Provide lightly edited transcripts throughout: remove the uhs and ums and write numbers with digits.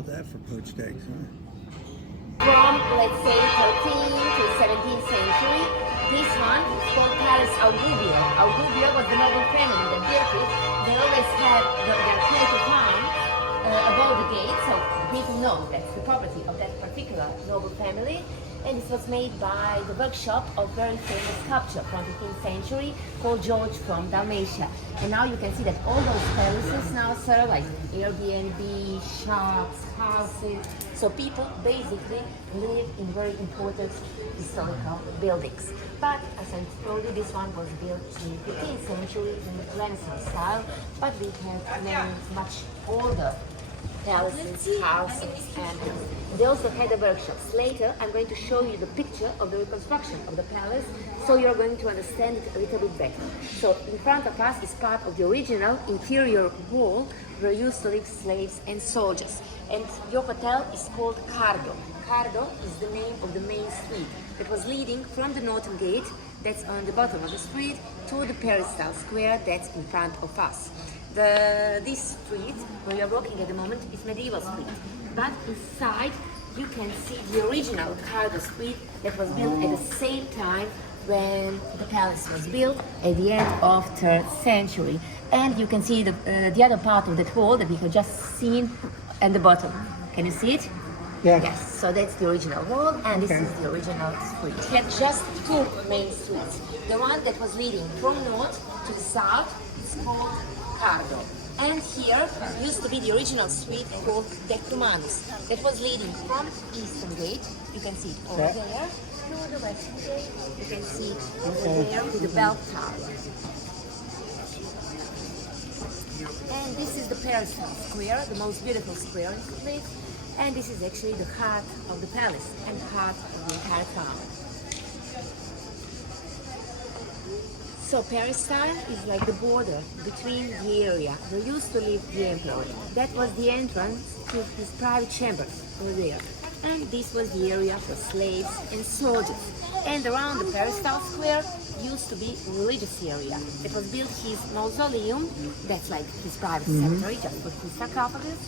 about that for poached eggs, huh? From, let's say, 13th to 17th century, this one is called Palace Augubio. Augubio was the noble family that built it. They always had their plate of wine above the gate, so people know that's the property of that particular noble family. And this was made by the workshop of very famous sculptor from the 15th century called George from Dalmatia. And now you can see that all those palaces now serve like Airbnb, shops, houses. So people basically live in very important historical buildings. But as I told you, this one was built in the 15th century in the Renaissance style, but we have many much older palaces, houses, and they also had a workshops. Later, I'm going to show you the picture of the reconstruction of the palace, so you're going to understand it a little bit better. So in front of us is part of the original interior wall where used to live slaves and soldiers. And your hotel is called Cardo. Cardo is the name of the main street that was leading from the northern gate, that's on the bottom of the street, to the Peristyle Square that's in front of us. This street where you're walking at the moment is medieval street, but inside you can see the original Cardo street that was built at the same time when the palace was built at the end of 3rd century. And you can see the other part of that wall that we have just seen at the bottom. Can you see it? Yeah. Yes, so that's the original wall, and this is the original street. We had just two main streets. The one that was leading from north to the south is called Cardo. And here used to be the original street called Declumanus that was leading from eastern gate. You can see it over there to the western gate. You can see it over there to the bell tower. And this is the Peristyle Square, the most beautiful square in the place. And this is actually the heart of the palace and heart of the entire town. So Peristyle is like the border between the area where used to live the emperor. That was the entrance to his private chambers over there. And this was the area for slaves and soldiers. And around the Peristyle Square used to be a religious area. It was built his mausoleum, that's like his private cemetery, just for his sarcophagus.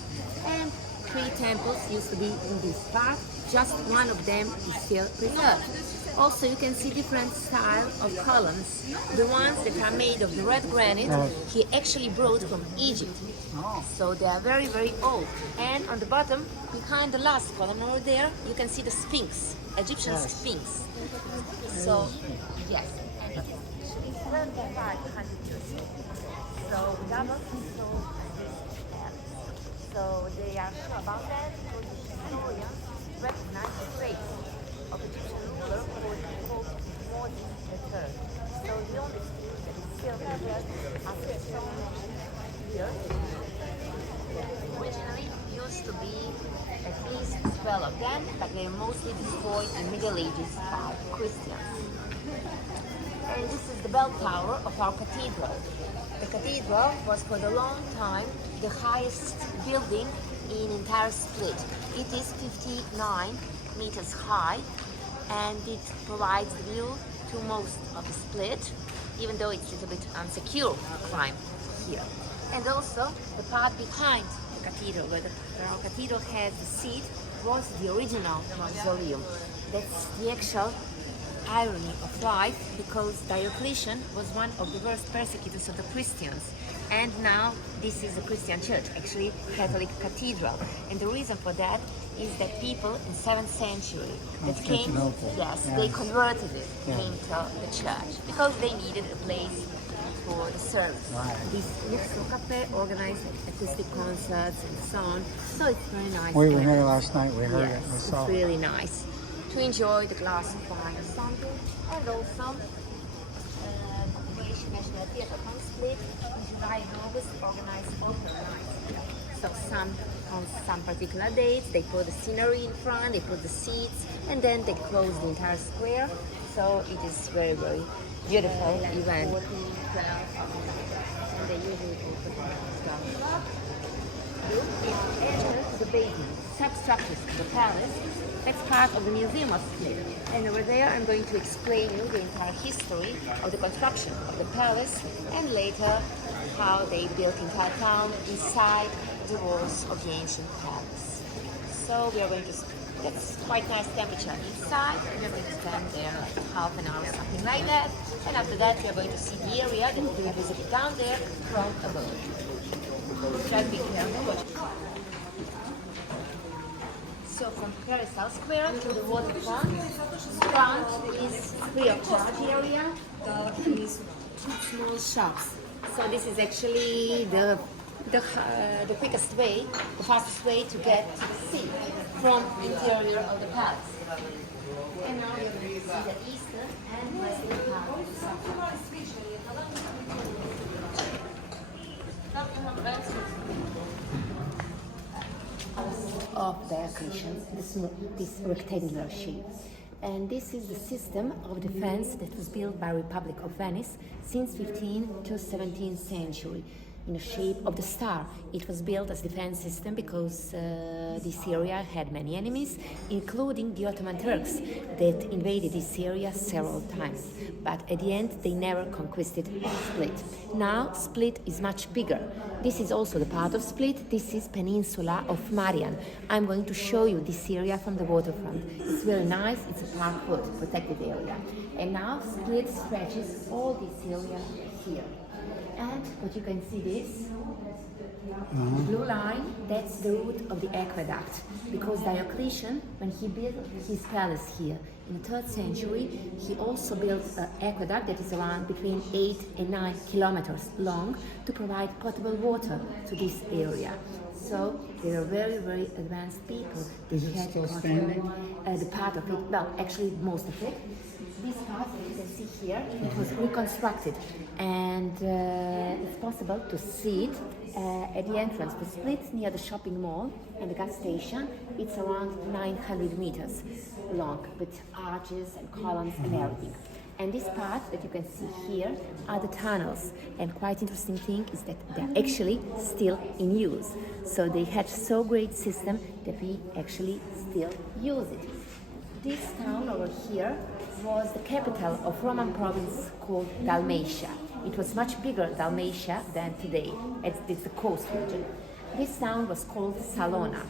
And 3 temples used to be in this part. Just one of them is still preserved. Also, you can see different style of columns. The ones that are made of the red granite, he actually brought from Egypt. So they are very, very old. And on the bottom, behind the last column over there, you can see the Sphinx, Egyptian Sphinx. So, yes, and it is actually 7,500 years old. So, double so they are sure about that because the historians recognize the traits of Egyptian ruler called Moses III. So the only street that is still preserved after so many years originally used to be at least 12 of them, but they were mostly destroyed in Middle Ages by Christians. And this is the bell tower of our cathedral. The cathedral was for a long time the highest building in entire Split. It is 59 meters high and it provides view to most of the Split, even though it's a little bit unsecure to climb here. And also the part behind the cathedral, where our cathedral has the seat, was the original mausoleum. That's the actual irony of life, because Diocletian was one of the worst persecutors of the Christians, and now this is a Christian church, actually Catholic cathedral. And the reason for that is that people in 7th century that came, they converted it into the church because they needed a place for the service. This Luxor Cafe organized acoustic concerts and so on, so it's very nice. We were here last night, we heard it. It's really nice to enjoy the glass of wine or something. And also the National Theatre from Split in July and August organized opera nights. So on some particular dates they put the scenery in front, they put the seats, and then they close the entire square. So it is very, very beautiful event. 14, 12, and they usually open at 12. You enter to the basement, substructures of the palace. That's part of the Museum of Split. And over there I'm going to explain you the entire history of the construction of the palace and later how they built entire town inside the walls of the ancient palace. So we are going to, that's quite nice temperature inside. We are going to stand there like half an hour, something like that. And after that, we are going to see the area that we have visited down there from above. Try to be careful. So from Carousel Square to the waterfront, front is free of charge area. These small shops. So this is actually the quickest way, the fastest way to get to the sea from interior of the palace. And now we are going to see the eastern and western part of Diocletian, this rectangular shape. And this is the system of defense that was built by Republic of Venice since 15th to 17th century. In the shape of the star. It was built as defense system because this area had many enemies, including the Ottoman Turks that invaded this area several times. But at the end, they never conquered Split. Now, Split is much bigger. This is also the part of Split. This is Peninsula of Marian. I'm going to show you this area from the waterfront. It's very nice. It's a parkwood protected area. And now Split stretches all this area here. And what you can see this blue line, that's the route of the aqueduct, because Diocletian, when he built his palace here in the 3rd century, he also built an aqueduct that is around between 8 and 9 kilometers long to provide potable water to this area. So they are very, very advanced people. Is it still standing? The part of it, well, actually most of it. This part, you can see here, it was reconstructed, and it's possible to see it at the entrance to Split near the shopping mall and the gas station. It's around 900 meters long with arches and columns and everything. And this part that you can see here are the tunnels. And quite interesting thing is that they're actually still in use. So they had so great system that we actually still use it. This town over here was the capital of Roman province called Dalmatia. It was much bigger Dalmatia than today. It's the coast region. This town was called Salona,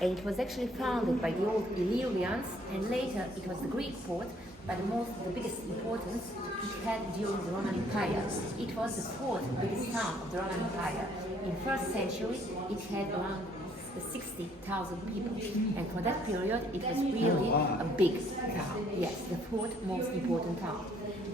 and it was actually founded by the old Illyrians, and later it was the Greek port, but the biggest importance it had during the Roman Empire. It was the 4th biggest town of the Roman Empire. In 1st century, it had around 60,000 people, and for that period it was really a big town. Yes, the 4th most important town.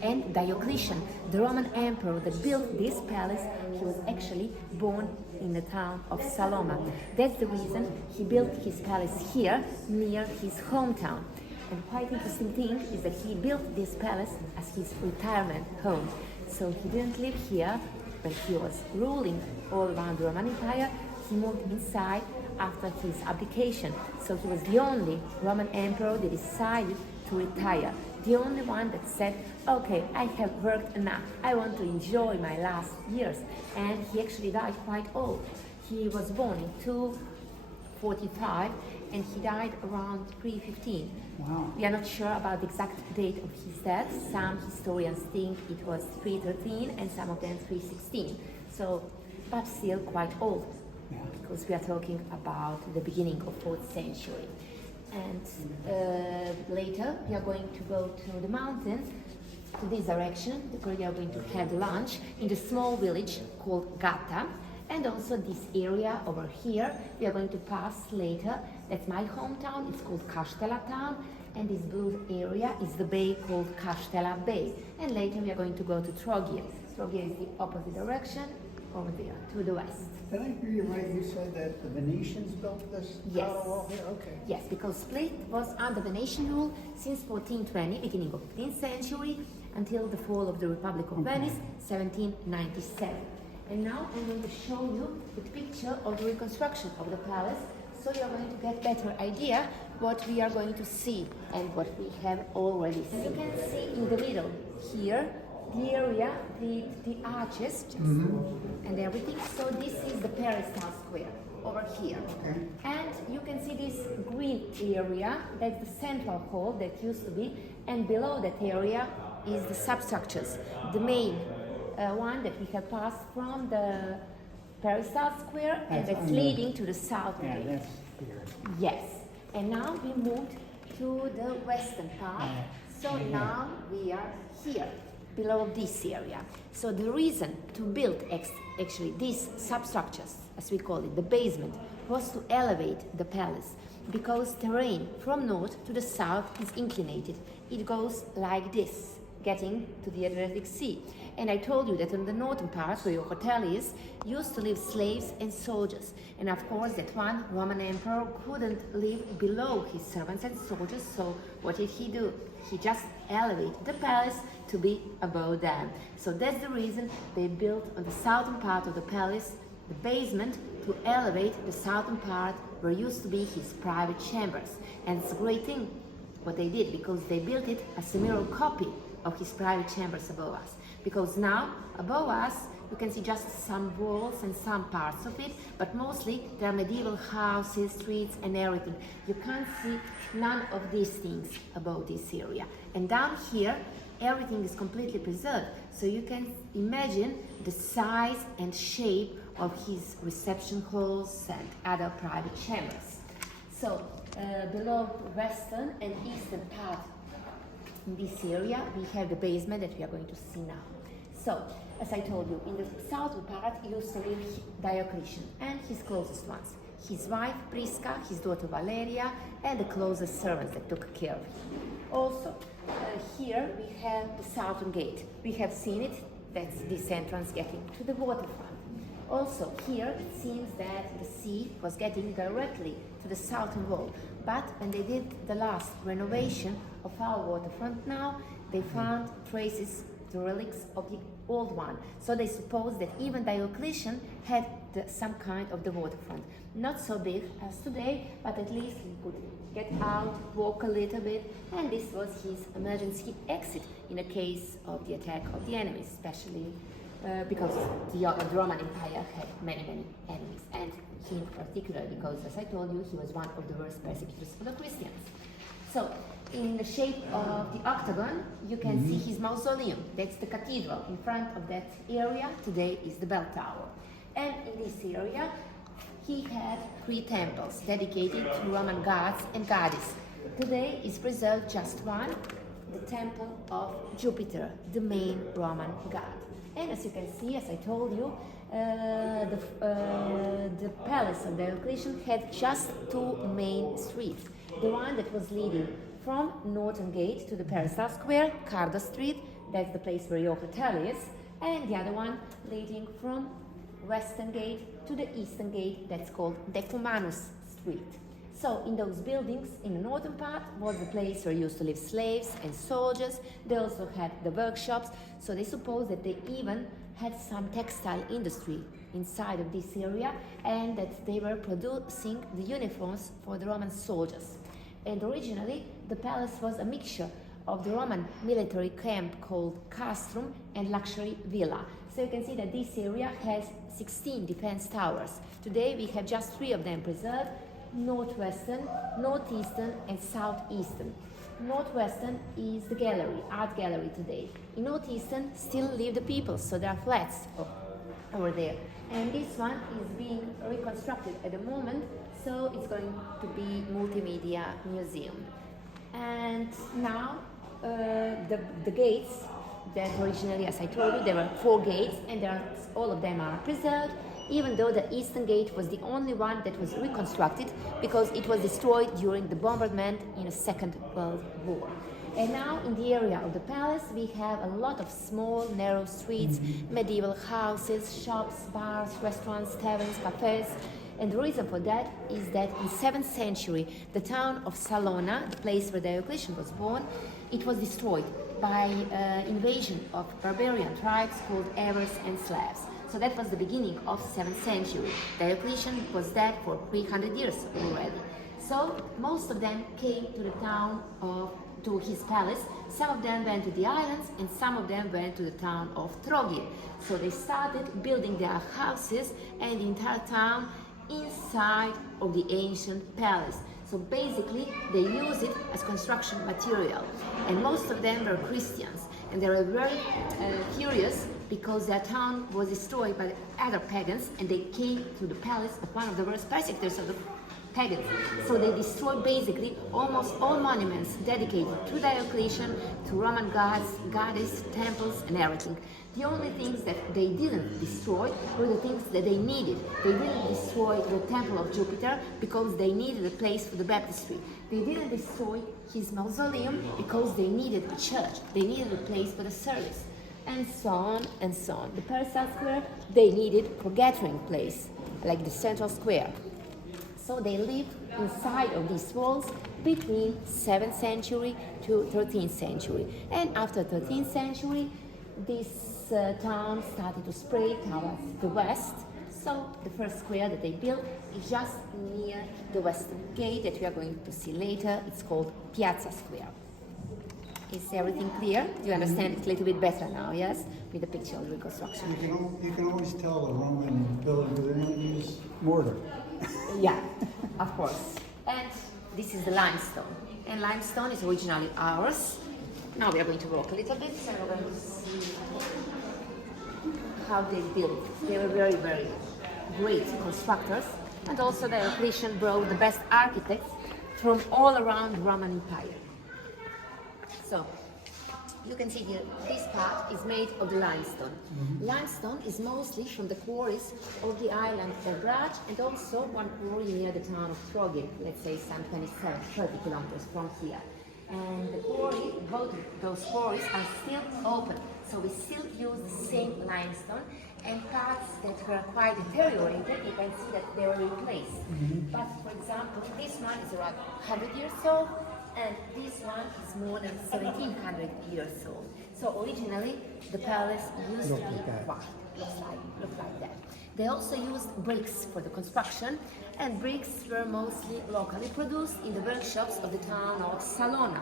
And Diocletian, the Roman emperor that built this palace, he was actually born in the town of Salona. That's the reason he built his palace here near his hometown. And quite interesting thing is that he built this palace as his retirement home. So he didn't live here when he was ruling all around the Roman Empire. He moved inside after his abdication. So he was the only Roman emperor that decided to retire. The only one that said, okay, I have worked enough. I want to enjoy my last years. And he actually died quite old. He was born in 245 and he died around 315. Wow. We are not sure about the exact date of his death. Some historians think it was 313 and some of them 316. So, but still quite old. Yeah. Because we are talking about the beginning of 4th century. And later we are going to go to the mountains, to this direction, because we are going to have lunch in the small village called Gatta. And also this area over here, we are going to pass later. That's my hometown, it's called Castella town. And this blue area is the bay called Castella Bay. And later we are going to go to Trogir. Trogir is the opposite direction, over there, to the west. Did I hear you right? You said that the Venetians built this Yes. outer wall here? Okay. Yes, because Split was under Venetian rule since 1420, beginning of 15th century, until the fall of the Republic of Venice, 1797. And now I'm going to show you the picture of the reconstruction of the palace, so you are going to get better idea what we are going to see and what we have already seen. You can see in the middle here the area, the arches, and everything. So this is the Peristyle Square over here. Okay. And you can see this green area, that's the central hall that used to be, and below that area is the substructures. The main one that we have passed from the Peristyle Square, and that's leading to the south Yeah, gate. that's here. Yes. And now we moved to the western part. So now we are here, below this area. So the reason to build actually these substructures, as we call it, the basement, was to elevate the palace, because terrain from north to the south is inclinated. It goes like this, getting to the Adriatic Sea. And I told you that in the northern part, where your hotel is, used to live slaves and soldiers. And of course, that one Roman emperor couldn't live below his servants and soldiers, so what did he do? He just elevated the palace to be above them. So that's the reason they built on the southern part of the palace the basement to elevate the southern part where used to be his private chambers. And it's a great thing what they did, because they built it as a mirror copy of his private chambers above us. Because now, above us, you can see just some walls and some parts of it, but mostly there are medieval houses, streets and everything. You can't see none of these things above this area. And down here, everything is completely preserved. So you can imagine the size and shape of his reception halls and other private chambers. So below western and eastern part in this area, we have the basement that we are going to see now. So, as I told you, in the southern part used to live Diocletian and his closest ones. His wife Prisca, his daughter Valeria, and the closest servants that took care of him. Also, here we have the southern gate. We have seen it, that's this entrance getting to the waterfront. Also, here it seems that the sea was getting directly to the southern wall. But when they did the last renovation of our waterfront now, they found traces, the relics of the old one. So they suppose that even Diocletian had some kind of the waterfront. Not so big as today, but at least he could get out, walk a little bit, and this was his emergency exit in a case of the attack of the enemies, especially because the Roman Empire had many enemies, and he in particular, because as I told you, he was one of the worst persecutors for the Christians. So, in the shape of the octagon, you can see his mausoleum. That's the cathedral. In front of that area, today is the bell tower. And in this area, he had 3 temples dedicated to Roman gods and goddesses. Today is preserved just one, the temple of Jupiter, the main Roman god. And as you can see, as I told you, the palace of Diocletian had just 2 main streets. The one that was leading from Northern Gate to the Peristyle Square, Cardo Street, that's the place where your hotel is, and the other one leading from Western Gate to the Eastern Gate, that's called Decumanus Street. So in those buildings, in the northern part, was the place where used to live slaves and soldiers. They also had the workshops, so they suppose that they even had some textile industry inside of this area, and that they were producing the uniforms for the Roman soldiers. And originally, the palace was a mixture of the Roman military camp called castrum and luxury villa. So you can see that this area has 16 defense towers. Today we have just 3 of them preserved: northwestern, northeastern and southeastern. Northwestern is the gallery, art gallery today. In northeastern still live the people, so there are flats over there. And this one is being reconstructed at the moment, so it's going to be multimedia museum. And now the gates that originally, as I told you, there were 4 gates, and all of them are preserved, even though the eastern gate was the only one that was reconstructed because it was destroyed during the bombardment in the Second World War. And now in the area of the palace we have a lot of small narrow streets, medieval houses, shops, bars, restaurants, taverns, cafes. And the reason for that is that in 7th century the town of Salona, the place where Diocletian was born, it was destroyed by invasion of barbarian tribes called Avars and Slavs. So that was the beginning of 7th century. Diocletian was dead for 300 years already. So most of them came to the town to his palace. Some of them went to the islands and some of them went to the town of Trogir. So they started building their houses and the entire town inside of the ancient palace. So basically they use it as construction material. And most of them were Christians. And they were very furious because their town was destroyed by the other pagans, and they came to the palace of one of the worst persecutors of the pagans. So they destroyed basically almost all monuments dedicated to Diocletian, to Roman gods, goddess, temples, and everything. The only things that they didn't destroy were the things that they needed. They didn't destroy the temple of Jupiter because they needed a place for the baptistry. They didn't destroy his mausoleum because they needed a church. They needed a place for the service. And so on and so on. The Persa Square, they needed for gathering place, like the central square. So they lived inside of these walls between 7th century to 13th century. And after 13th century, this town started to spread towards the west. So the first square that they built is just near the western gate that we are going to see later. It's called Piazza Square. Is everything clear? Do you understand it a little bit better now, yes? With the picture of reconstruction. You can always tell a Roman building because they don't use mortar. Yeah, of course. And this is the limestone. And limestone is originally ours. Now we are going to walk a little bit and we're going to see how they built it. They were very, very great constructors. And also Diocletian brought the best architects from all around the Roman Empire. So, you can see here, this part is made of the limestone. Limestone is mostly from the quarries of the island Baroque and also one quarry near the town of Trogi, let's say some 30 kilometers from here. And the quarry, both of those quarries are still open. So we still use the same limestone, and parts that were quite deteriorated, you can see that they were replaced. But for example, this one is around 100 years old, and this one is more than 1700 years old. So originally, the palace used to be white, looked like that. They also used bricks for the construction, and bricks were mostly locally produced in the workshops of the town of Salona.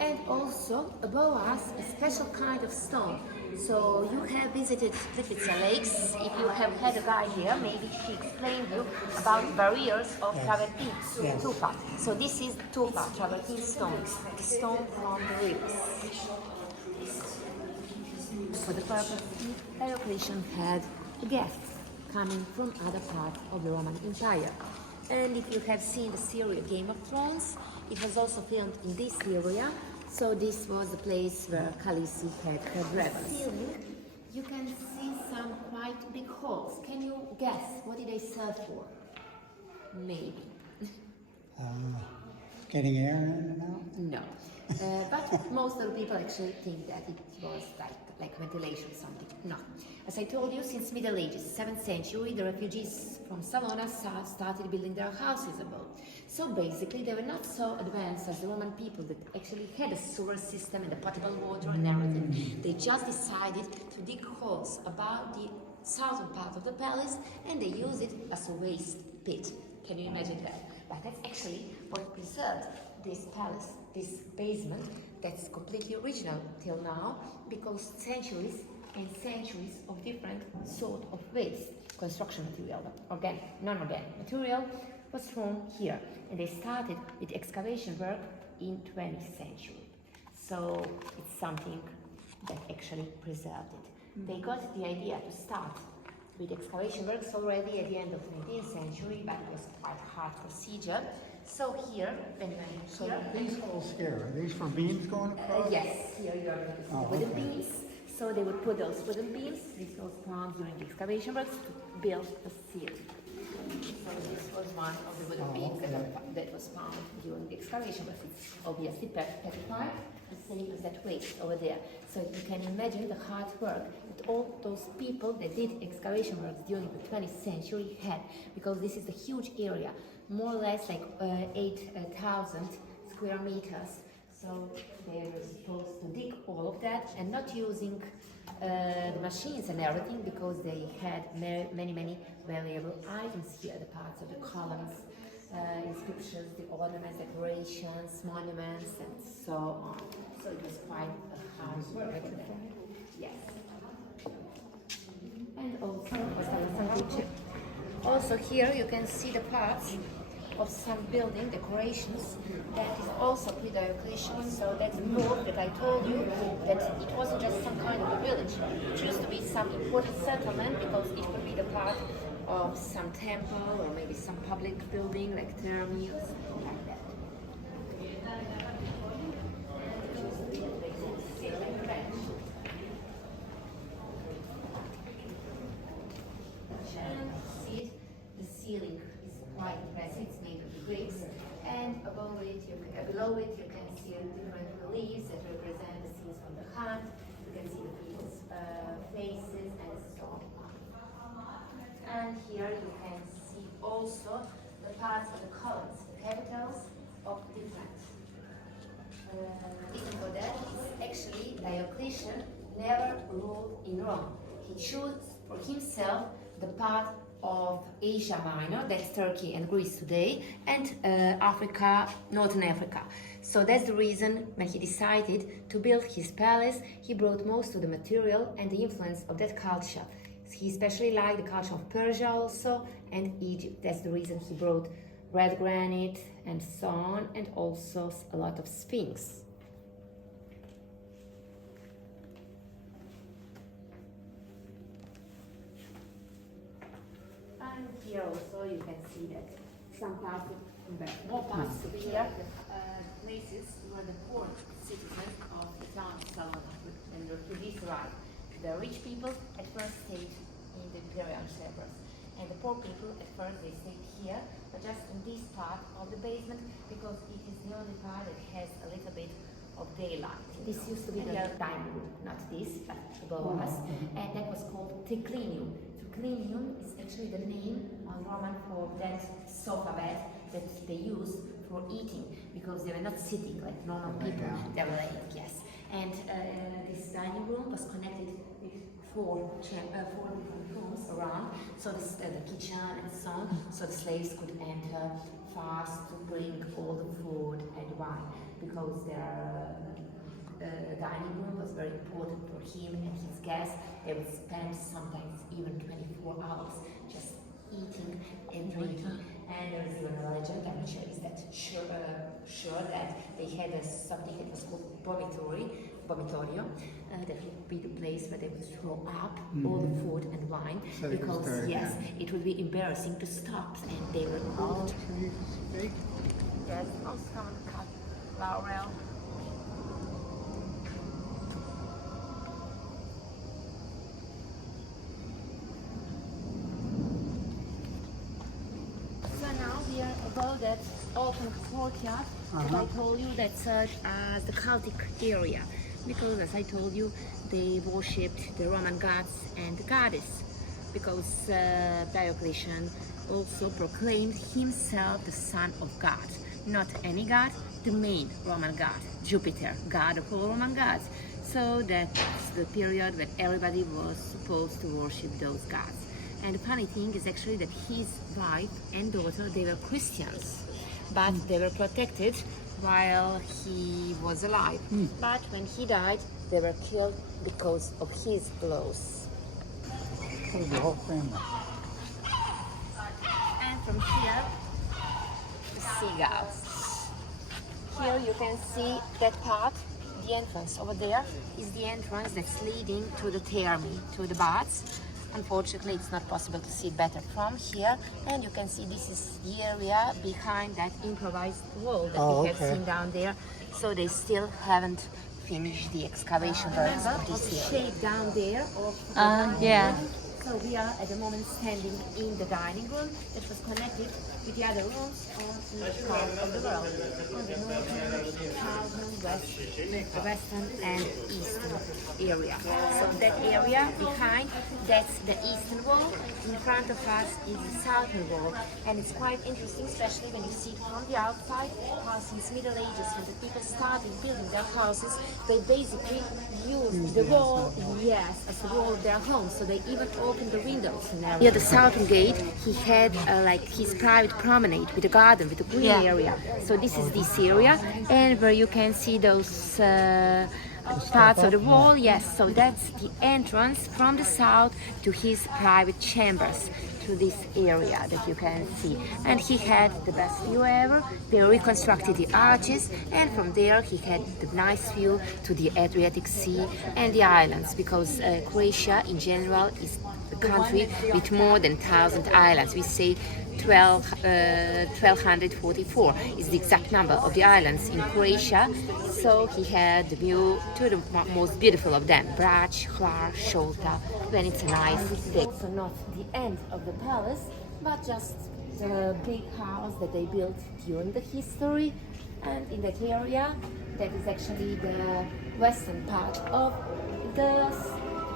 And also, above us, a special kind of stone. So you have visited Plitvice Lakes. If you have had a guide here, maybe she explained you about barriers of travertine, tufa. So this is tufa, travertine stone, the stone from the rivers. For the purpose, Diocletian had guests coming from other parts of the Roman Empire. And if you have seen the series Game of Thrones, it was also filmed in this area. So this was the place where Khaleesi had her dragons. You can see some quite big halls. Can you guess what did they serve for? Maybe. Getting air in and out? No. But most of the people actually think that it was like ventilation or something. No. As I told you, since Middle Ages, 7th century, the refugees from Salona started building their houses above. So basically, they were not so advanced as the Roman people that actually had a sewer system and the potable water and everything. They just decided to dig holes about the southern part of the palace, and they used it as a waste pit. Can you imagine that? But that's actually what preserved this palace, this basement, that's completely original till now, because centuries and centuries of different sort of waste, construction material, organic, non-organic material, was thrown here. And they started with excavation work in 20th century. So it's something that actually preserved it. They got the idea to start with excavation works already at the end of 19th century, but it was quite a hard procedure. So here, So these holes here, are these for beams going across? yes, here you are going to see wooden beams. So they would put those wooden beams, these were found during the excavation works, to build the ceiling. So this was one of the wooden beams that was found during the excavation works. It's obviously petrified, the same as that waste over there. So you can imagine the hard work that all those people that did excavation works during the 20th century had, because this is a huge area, more or less like 8,000 square meters. So they were supposed to dig all of that and not using the machines and everything, because they had many valuable items here, the parts of the columns, inscriptions, the ornaments, decorations, monuments, and so on. So it was quite a hard work for them. Yes. And also here you can see the parts of some building decorations that is also pre-Diocletian. So that's proof that I told you that it wasn't just some kind of a village. It used to be some important settlement, because it would be the part of some temple or maybe some public building like thermi or something like that. See, the ceiling is quite impressive. It's made of bricks, and below it you can see different reliefs that represent the scenes from the hunt. You can see the people's faces and so on. And here you can see also the parts of the columns, the capitals of different. Reason for that is actually Diocletian never ruled in Rome. He chose for himself the part of Asia Minor, that's Turkey and Greece today, and Africa, Northern Africa. So that's the reason when he decided to build his palace, he brought most of the material and the influence of that culture. He especially liked the culture of Persia also and Egypt. That's the reason he brought red granite and so on, and also a lot of sphinx. And here also you can see that some parts of more parts of here, places where the poor citizens of the town of Salona and the this arrived. The rich people at first stayed in the imperial chambers, and the poor people at first they stayed here, but just in this part of the basement, because it is the only part that has a little bit of daylight. This used to be the dining room, not this, but above us, and that was called triclinium. Triclinium is actually the name on Roman for that sofa bed that they used for eating, because they were not sitting like normal people, they were laying, yes. And this dining room was connected with four different rooms around, so this the kitchen and so on, so the slaves could enter fast to bring all the food and wine, because their dining room was very important for him and his guests. They would spend sometimes even 24 hours just eating and drinking. And there is even a legend, I'm not sure is that sure that they had something that was called vomitorio, that would be the place where they would throw up all the food and wine, so because yes, it would be embarrassing to stop, and they were called. Yes, also common cut laurel. Above that open courtyard that I told you, that served as the cultic area, because as I told you, they worshipped the Roman gods and the goddess, because Diocletian also proclaimed himself the son of God, not any god, the main Roman god, Jupiter, god of all Roman gods. So that's the period when everybody was supposed to worship those gods. And the funny thing is actually that his wife and daughter, they were Christians, but they were protected while he was alive. But when he died, they were killed because of his laws. The whole family. And from here, the seagulls. Here you can see that part, the entrance over there is the entrance that's leading to the thermi, to the baths. Unfortunately, it's not possible to see better from here, and you can see this is the area behind that improvised wall that we have seen down there. So they still haven't finished the excavation works of this area. Shape down there. Yeah. So we are at the moment standing in the dining room that was connected with the other rooms on each part of the world. On the northern, southern, western and eastern area. So that area behind, that's the eastern wall. In front of us is the southern wall. And it's quite interesting, especially when you see it from the outside, how since Middle Ages, when the people started building their houses, they basically used the wall, yes, as the wall of their homes. So they even opened the windows. Near the southern gate, he had like his private promenade with a garden, with a green area. So this is this area, and where you can see those parts of the wall, yes, so that's the entrance from the south to his private chambers, to this area that you can see. And he had the best view ever. They reconstructed the arches, and from there he had the nice view to the Adriatic Sea and the islands, because Croatia in general is a country with more than 1,000 islands. We say 1,244 is the exact number of the islands in Croatia. So he had the view to the most beautiful of them, Brač, Hvar, Šolta, when it's a nice day. So not the end of the palace, but just the big house that they built during the history. And in that area, that is actually the western part of the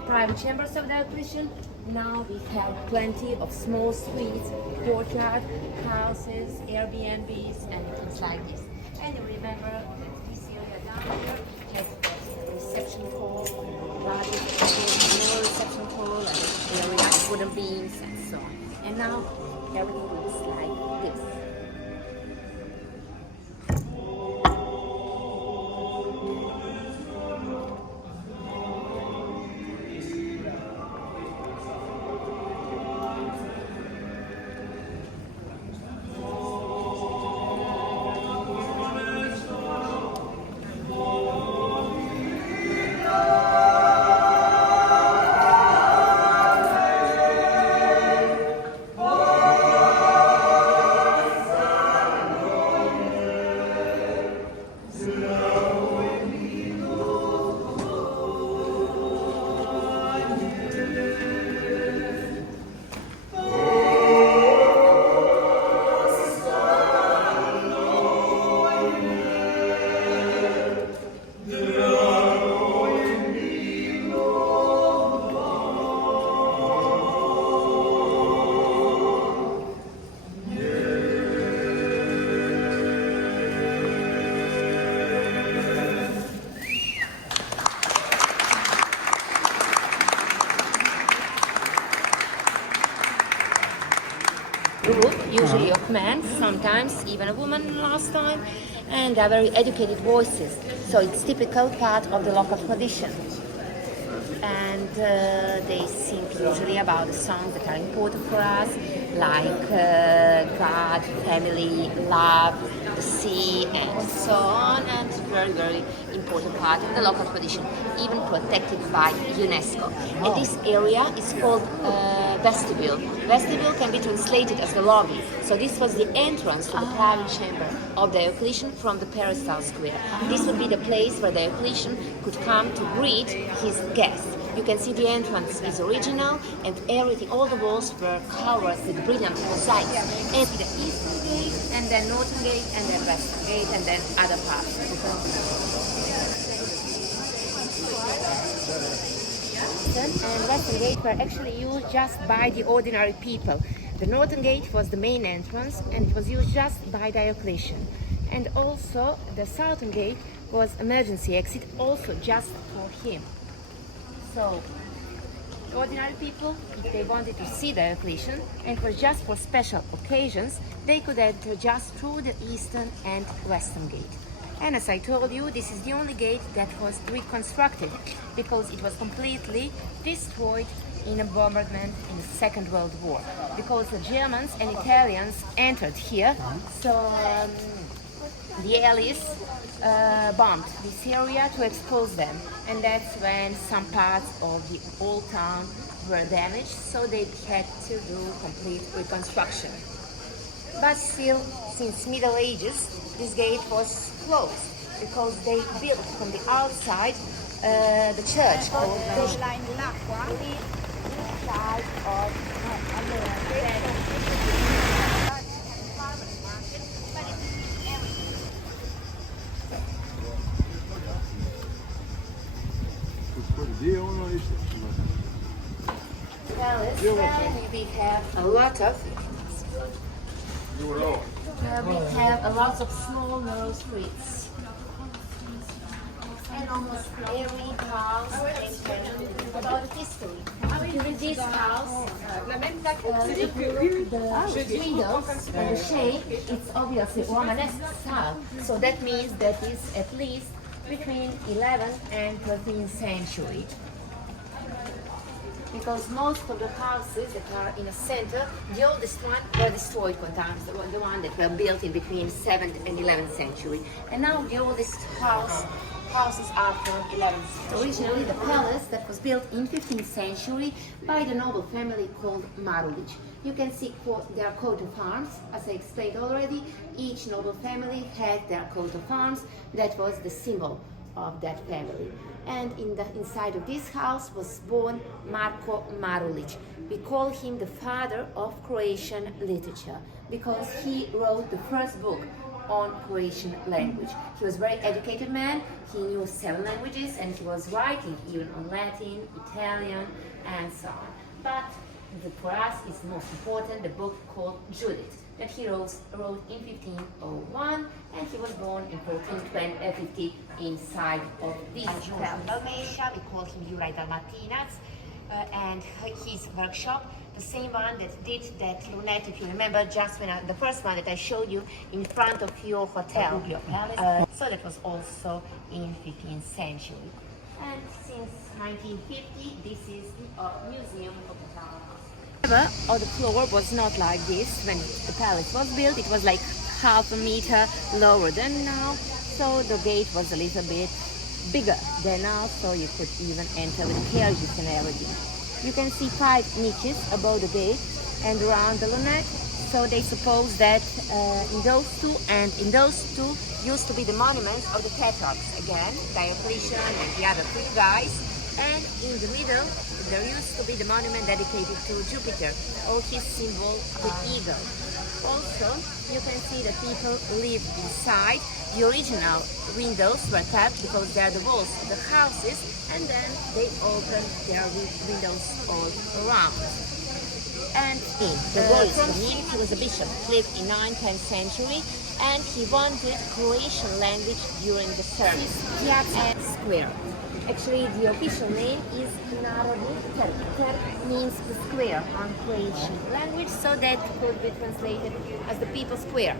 private chambers of Diocletian. Now we have plenty of small streets, courtyard, houses, Airbnbs, and things like this. And you remember that this area down here has a reception hall, reception hall, and area of wooden beams and so on. And now everything looks like this. Usually of men, sometimes even a woman last time, and they are very educated voices. So it's typical part of the local tradition. And they sing usually about the songs that are important for us, like God, family, love, the sea, and so on. And very, very important part of the local tradition, even protected by UNESCO. And this area is called vestibule. Vestibule can be translated as the lobby. So this was the entrance to the private chamber of Diocletian from the peristyle square. This would be the place where Diocletian could come to greet his guests. You can see the entrance is original, and everything, all the walls were covered with brilliant mosaics. And the eastern gate, and then northern gate, and then western gate, and then other parts. And western gate were actually used just by the ordinary people. The northern gate was the main entrance, and it was used just by Diocletian. And also the southern gate was emergency exit, also just for him. So ordinary people, if they wanted to see Diocletian, and it was just for special occasions, they could enter just through the eastern and western gate. And as I told you, this is the only gate that was reconstructed, because it was completely destroyed in a bombardment in the Second World War, because the Germans and Italians entered here. So the Allies bombed this area to expose them, and that's when some parts of the old town were damaged, so they had to do complete reconstruction. But still, since Middle Ages, this gate was closed, because they built from the outside the church called inside of palace, and we have a lot of small narrow streets, and almost every house about history. In this house, the windows and the shape, it's obviously Romanesque style, so that means that it's at least between 11th and 13th century. because most of the houses that are in the center, the oldest one, were destroyed one time, the one that were built in between 7th and 11th century. And now the oldest houses are from 11th century. Originally, the palace that was built in 15th century by the noble family called Marulic. You can see their coat of arms. As I explained already, each noble family had their coat of arms. That was the symbol of that family. And inside of this house was born Marko Marulic. We call him the father of Croatian literature because he wrote the first book on Croatian language. He was a very educated man. He knew 7 languages and he was writing even on Latin, Italian, and so on. But for us is most important the book called Judith that he wrote in 1501, and he was born in 1450 inside of this Dalmatia. We call him Juraj Dalmatinac, and his workshop, the same one that did that lunette, if you remember, just when the first one that I showed you in front of your hotel, your palace. So that was also in 15th century. And since 1950, this is the museum of the town. However, the floor was not like this when the palace was built. It was like half a meter lower than now, so the gate was a little bit bigger than now, so you could even enter with carriages and everything. You can see 5 niches above the gate and around the lunette, so they suppose that in those two and in those two used to be the monuments of the patriarchs, again, Diocletian and the other 3 guys, and in the middle there used to be the monument dedicated to Jupiter, or his symbol, the eagle. Also, you can see that people live inside. The original windows were kept because they are the walls of the houses, and then they opened their windows all around. And the royal community, he was a bishop, lived in 9th, 10th century, and he wanted Croatian language during the service. Piazza Square. Actually, the official name is Narodni Trg. Trg means the square on Croatian language, so that could be translated as the People's Square.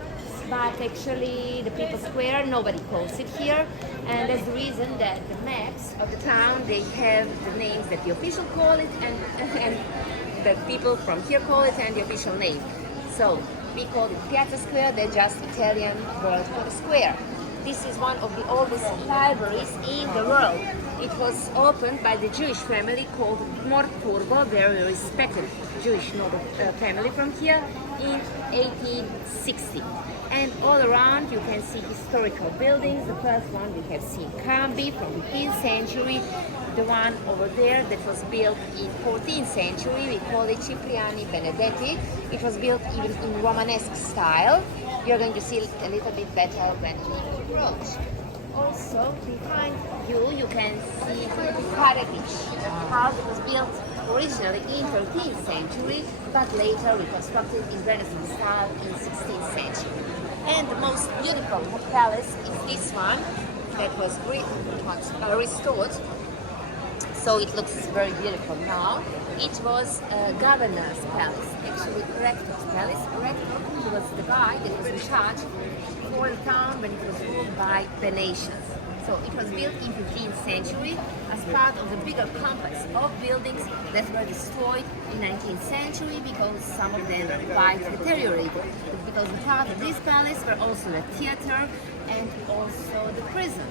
But actually, the People's Square, nobody calls it here, and that's the reason that the maps of the town, they have the names that the official call it, and the people from here call it, and the official name. So we call it Piazza Square, they're just Italian word for the square. This is one of the oldest libraries in the world. It was opened by the Jewish family called Morturbo, very respected Jewish noble family from here, in 1860. And all around you can see historical buildings. The first one we have seen Cambi from the 15th century. The one over there that was built in 14th century, we call it Cipriani Benedetti. It was built even in Romanesque style. You're going to see it a little bit better when we approach. Also, behind you can see Karagic. The house was built originally in 13th century, but later reconstructed in Renaissance style in 16th century. And the most beautiful palace is this one that was restored. So it looks very beautiful now. It was a governor's palace, actually rector's palace. Rector was the guy that was in charge for the town when it was ruled by Venetians. So it was built in 15th century as part of the bigger complex of buildings that were destroyed in 19th century because some of them were quite deteriorated. Because part of this palace were also the theater and also the prison.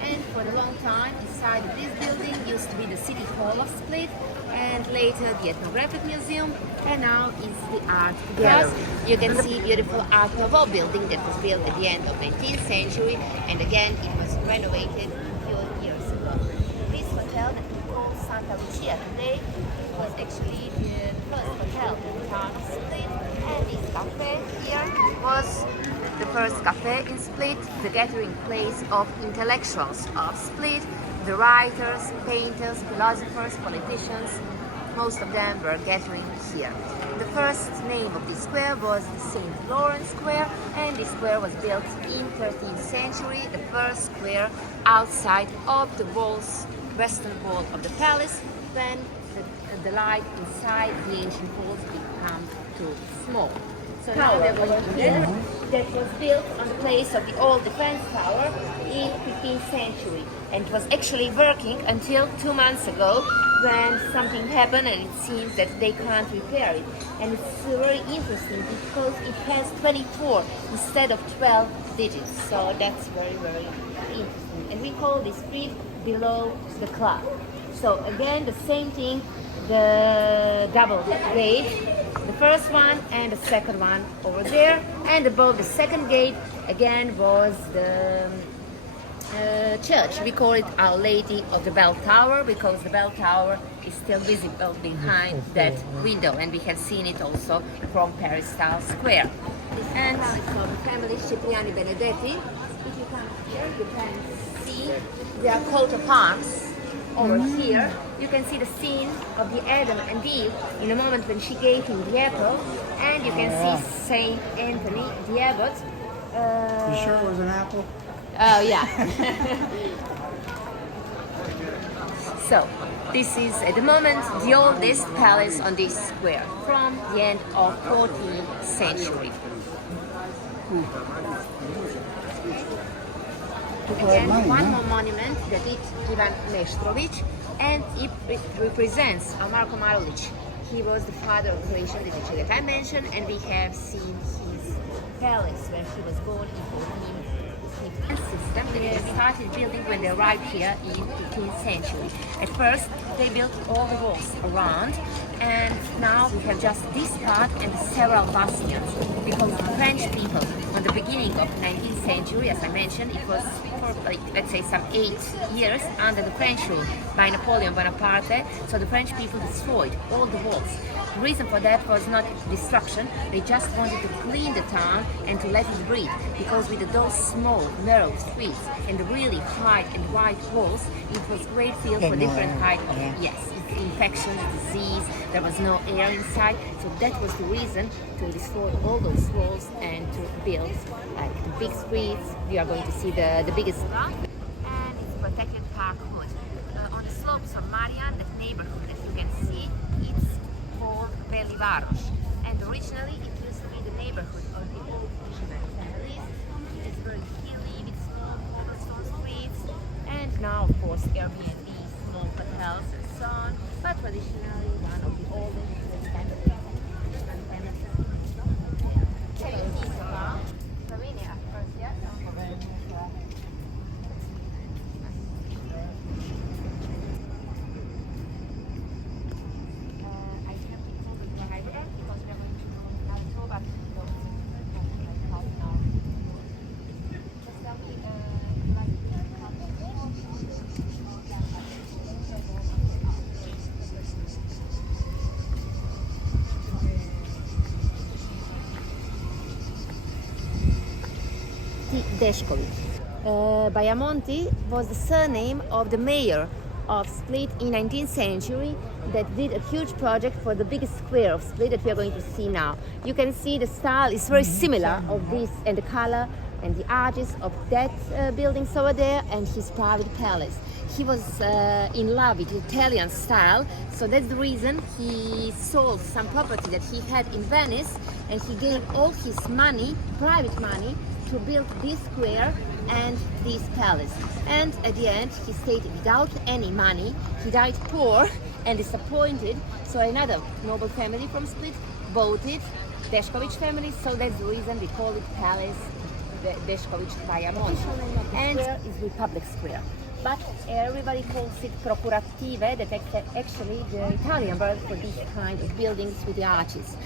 And for a long time, inside of this building used to be the City Hall of Split, and later the Ethnographic Museum, and now is the Art Gallery. You can see beautiful Art Nouveau building that was built at the end of 19th century, and again it was renovated a few years ago. This hotel that we call Santa Lucia today was actually the first hotel in the town of Split, and this cafe here was the first cafe in Split, the gathering place of intellectuals of Split, the writers, painters, philosophers, politicians. Most of them were gathering here. The first name of this square was St. Lawrence Square, and this square was built in 13th century, the first square outside of the walls, western wall of the palace, when the light inside the ancient walls became too small. So now we're going to here that was built on the place of the old defense tower in 15th century. and it was actually working until 2 months ago when something happened and it seems that they can't repair it. And it's very interesting because it has 24 instead of 12 digits, so that's very, very interesting. And we call this street below the club. So again, the same thing, the double gate, the first one and the second one over there, and above the second gate again was the church. We call it Our Lady of the Bell Tower because the bell tower is still visible behind that window, and we have seen it also from Peristyle Square. And from the family Cipriani Benedetti, if you come here, you can see their coat of arms over here. You can see the scene of the Adam and Eve in the moment when she gave him the apple, and you can see Saint Anthony, the abbot. You sure it was an apple? Oh yeah. So this is at the moment the oldest palace on this square from the end of 14th century. Again, one more monument that is Ivan Meštrović, and it represents Marko Marulić. He was the father of Croatian literature that I mentioned, and we have seen his palace where he was born in 1450. System that they started building when they arrived here in 15th century. At first, they built all the walls around, and now we have just this part and several bastions because the French people, on the beginning of 19th century, as I mentioned, it was for like, let's say some 8 years under the French rule by Napoleon Bonaparte, so the French people destroyed all the walls. The reason for that was not destruction, they just wanted to clean the town and to let it breathe, because with those small, narrow streets and the really high and wide walls, it was great field for different type of, infections, disease, there was no air inside, so that was the reason to destroy all those walls and to build like the big streets. We are going to see the biggest one, and it's protected parkhood. On the slopes of Marian, that neighborhood that you can see, it's called Beli Varoš, and originally it used to be the neighborhood of the old fishermen families. It's very hilly with small cobblestone streets, and now of course Airbnb, small hotels and so on, but traditionally one of the oldest Baiamonti was the surname of the mayor of Split in 19th century that did a huge project for the biggest square of Split that we are going to see now. You can see the style is very similar of this, and the color and the arches of that buildings over there and his private palace. He was in love with Italian style, so that's the reason he sold some property that he had in Venice, and he gave all his money, private money, to build this square and this palace. And at the end, he stayed without any money. He died poor and disappointed. So another noble family from Split bought it, Dešković family. So that's the reason we call it Palace Dešković Baiamonti. And is Republic Square. But everybody calls it Procurative, that's actually the Italian word for this kind of buildings with the arches.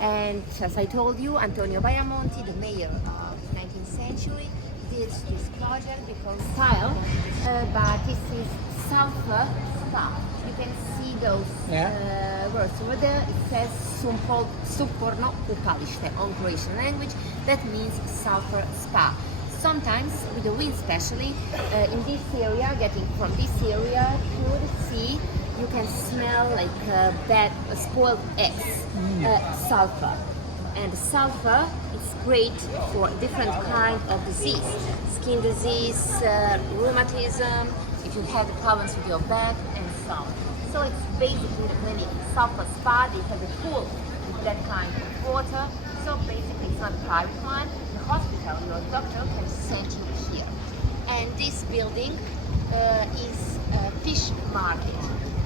And as I told you, Antonio Baiamonti, the mayor of 19th century, did this project because style, but this is sulfur spa. You can see those words over there. It says Suporno upalište on Croatian language. That means sulfur spa. Sometimes with the wind especially, in this area, getting from this area to the sea, you can smell like bad spoiled eggs, sulfur. And sulfur is great for different kind of disease, skin disease, rheumatism, if you have problems with your back and so on. So it's basically the clinic, sulfur spa. They have a pool with that kind of water. So basically it's not a private one. The hospital, your doctor can send you here. And this building is a fish market,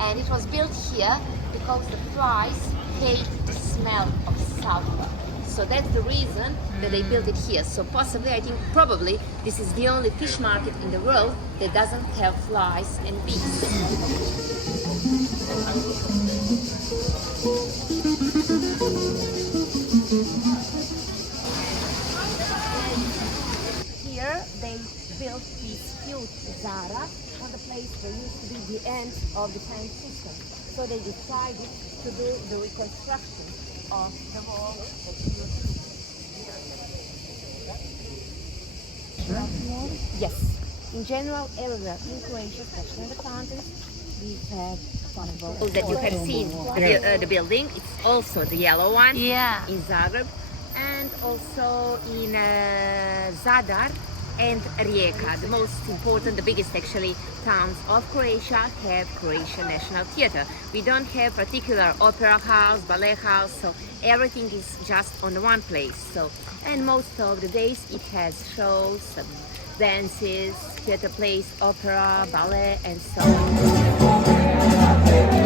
and it was built here because the flies hate the smell of sulfur. So that's the reason that they built it here. So possibly, I think, probably, this is the only fish market in the world that doesn't have flies and bees. Here they built this huge Zara on the place where used to be the end of the tank system. So they decided to do the reconstruction of the whole huge. Yes. In general, everywhere in Croatia, especially in the countries, we have carnival. That you have seen the building. It's also the yellow one. Yeah. In Zagreb, and also in Zadar and Rijeka, the most important, the biggest actually towns of Croatia have Croatian National Theatre. We don't have particular opera house, ballet house, so everything is just on one place. So, and most of the days it has shows, dances, theatre plays, opera, ballet, and so on.